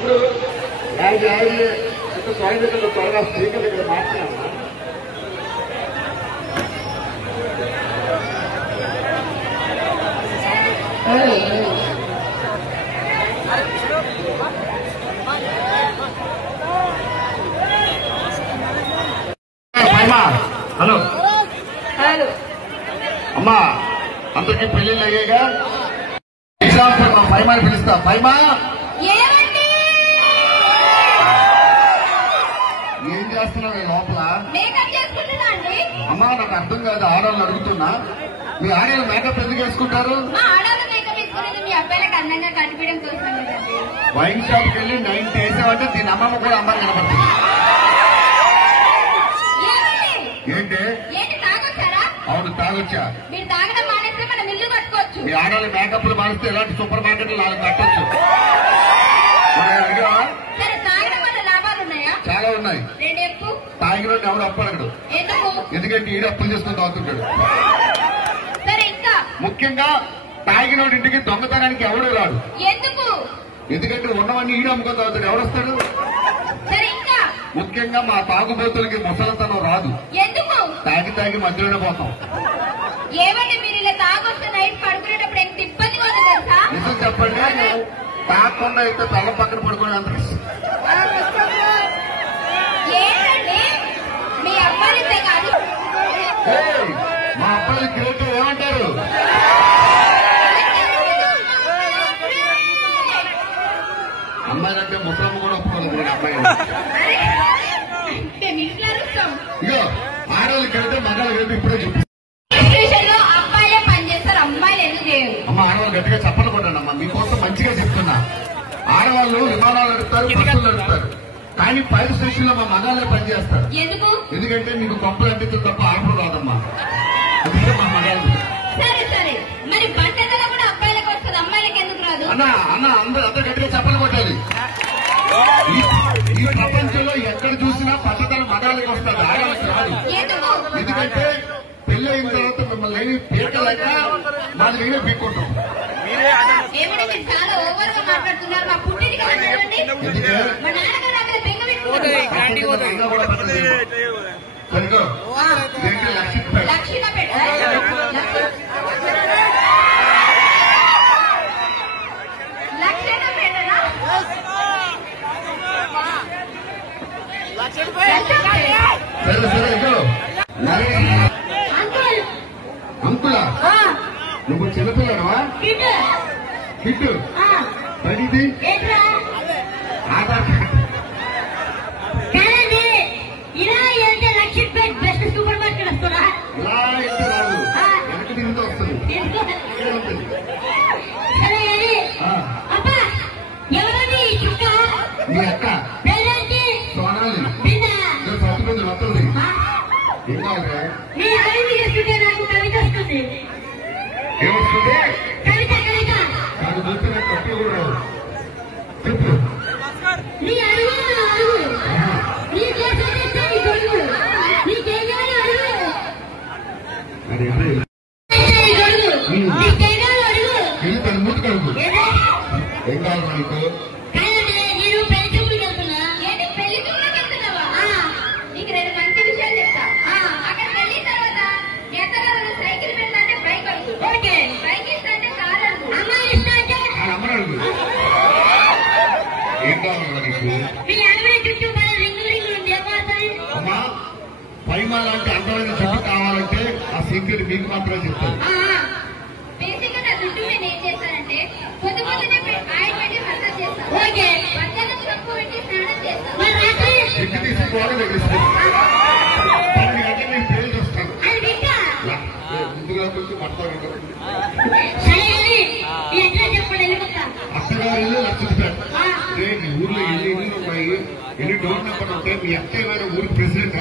ఇప్పుడు త్వరగా స్పీకర్ ఇక్కడ మాట్లాడాలి. హలో అమ్మా, అందరికి పెళ్లిళ్ళు అయ్యాగా ఎగ్జామ్స్ మా ఫైమాని పిలుస్తా. ఫైమా ఏం చేస్తున్నావు లోపల? అమ్మా నాకు అర్థం కాదు, ఆడవాళ్ళు అడుగుతున్నా. మీ ఆడవాళ్ళు మేకప్ ఎందుకు వేసుకుంటారు? వైన్ షాప్కి వెళ్ళి 90 వేసామంటే దీని అమ్మమ్మ కూడా అమ్మాయి కనపడుతుంది. ఏంటి? అవును తాగొచ్చా? మీ ఆడవాళ్ళు మేకప్లు మారిస్తే ఎలాంటి సూపర్ మార్కెట్లు 4 కట్టొచ్చు. చాలా ఉన్నాయి. తాగిన ఎవరు అప్పడగడు, ఎందుకంటే ఈడు అప్పులు చేసుకుని తాగుతుంటాడు. ముఖ్యంగా తాగినోడి ఇంటికి దొంగతనానికి ఎవడు రాడు, ఎందుకంటే ఉన్నవన్నీ ఈడు అమ్ముకొని తాగుతాడు. ఎవరు వస్తాడు? ముఖ్యంగా మా తాగుబోతులకి ముసలితనం రాదు, తాగి తాగి మధ్యలోనే పోతాం. నిజం చెప్పండి, తాగకుండా అయితే తల పక్కన పడుకునే అంత మా అబ్బాయిలు గ్రేట్ ఏమంటారు? అమ్మాయిలంటే ముసలమ్మ కూడా ఒప్పుకోవాలి. అబ్బాయి ఇగో ఆడవాళ్ళు కలితే మగాళ్ళు కలిపి ఇప్పుడే చెప్పు. అమ్మ ఆడవాళ్ళు గట్టిగా చెప్పలు కొట్టండి అమ్మా, మీకోసం మంచిగా చెప్తున్నా. ఆడవాళ్ళు విమానాలు నడుపుతారు, బస్సులు నడుపుతారు, కానీ ఫైర్ స్టేషన్ లో మా మగాళ్ళే పనిచేస్తారు. ఎందుకంటే మీకు కొంపలు అంటించడం తప్ప ఆడపడు రాదమ్మా, అందుకే మా మగాళ్ళు. అన్న అన్న అందరూ గట్టిగా చెప్పలు కొట్టాలి. ఈ ప్రపంచంలో ఎక్కడ చూసినా పద్ధతులు మగాళ్ళకి వస్తుంది, ఆడవాళ్ళకి రాదు. ఎందుకంటే పెళ్లి అయిన తర్వాత మిమ్మల్ని ఏమి పీకలేక మాది నేనే పీక్కుంటాం. సరే సరే ఇగో అంకులా, నువ్వు చిన్నపిల్లడవా? కిట్టు పడిది ఆధార్ కార్డు ఇలా అయితే రాదు, వెనక తింటూ వస్తుంది. మీ అక్క సోనాలి సత్తుకుంది వస్తుంది. ఏం కావాలి? ఏమొస్తుంది? నాకు చూస్తే తప్పులు కూడా రావు. చెప్పు. తను మూటు కడుగు. ఏం కావాలి నీకు? ఏం కావాలి నీకు? అమ్మా పైమా లాంటి అందమైన చుట్టూ కావాలంటే ఆ సీక్రెట్ మీకు మాత్రమే చెప్తారు. ఇంటి తీసుకోవాలి దగ్గర నేను పేరు చూస్తాను. ముందుగా కొంచెం మాట్లాడుకోండి. అత్తగారు ఇల్లు లక్షపేట. మీ ఊర్లో ఎన్ని ఇల్లు ఉన్నాయి, ఎన్ని డోర్ నెంబర్లు ఉంటాయి? మీ అక్క ఏమైనా ఊరికి ప్రెసిడెంట్?